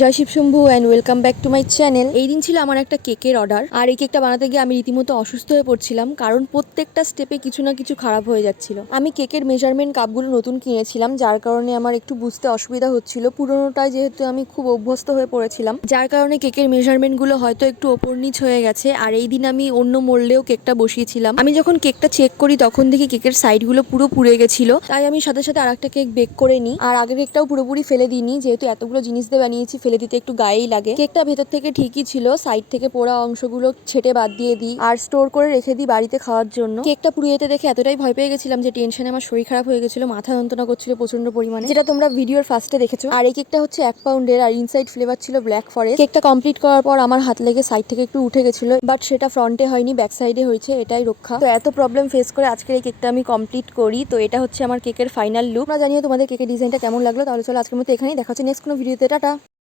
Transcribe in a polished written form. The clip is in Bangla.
Joy Shiva Shambhu and welcome back to my channel. এই দিন ছিল আমার একটা কেকের অর্ডার, আর এই কেকটা বানাতে গিয়ে আমি রীতিমতো অসুস্থ হয়ে পড়ছিলাম, কারণ প্রত্যেকটা স্টেপে কিছু না কিছু খারাপ হয়ে যাচ্ছিল। আমি কেকের মেজারমেন্ট কাপগুলো নতুন কিনেছিলাম, যার কারণে আমার একটু বুঝতে অসুবিধা হচ্ছিল। পুরোনোটায় যেহেতু আমি খুব অভ্যস্ত হয়ে পড়েছিলাম, যার কারণে কেকের মেজারমেন্টগুলো হয়তো একটু ওপর নিচ হয়ে গেছে। আর এই দিন আমি অন্য মোল্ডেও কেকটা বসিয়েছিলাম। আমি যখন কেকটা চেক করি তখন দেখি কেকের সাইডগুলো পুরো পুড়ে গেছিল, তাই আমি সাথে সাথে আরেকটা কেক বেক করে নিই। আর আগের কেকটাও পুরোপুরি ফেলে দিইনি, যেহেতু এতগুলো জিনিস দিয়ে বানিয়েছি, ফেলে দিতে একটু গায়েই লাগে। কেকটা ভেতর থেকে ঠিকই ছিল, সাইড থেকে পোড়া অংশগুলো ছেটে বাদ দিয়ে দিই আর স্টোর করে রেখে দিই বাড়িতে খাওয়ার জন্য। কেকটা পুড়িয়ে যেতে দেখে এতটাই ভয় পেয়ে গেছিলাম যে টেনশনে আমার শরীর খারাপ হয়ে গেছিল, মাথা যন্ত্রণা করছিল প্রচন্ড পরিমাণে, যেটা তোমরা ভিডিওর ফার্স্টে দেখেছো। আর এই কেকটা হচ্ছে 1 পাউন্ডের, আর ইনসাইড ফ্লেভার ছিল ব্ল্যাক ফরেস্ট। কেকটা কমপ্লিট করার পর আমার হাত লেগে সাইড থেকে একটু উঠে গেছিল, বাট সেটা ফ্রন্টে হয়নি, ব্যাক সাইডে হয়েছে, এটাই রক্ষা। তো এত প্রবলেম ফেস করে আজকের এই কেকটা আমি কমপ্লিট করি। তো এটা হচ্ছে আমার কেকের ফাইনাল লুক। তোমরা জানিও তোমাদের কেকের ডিজাইনটা কেমন লাগলো। তাহলে চলো আজকের মতো এখানেই, দেখা হচ্ছে নেক্সট কোনো ভিডিওতে। টাটা।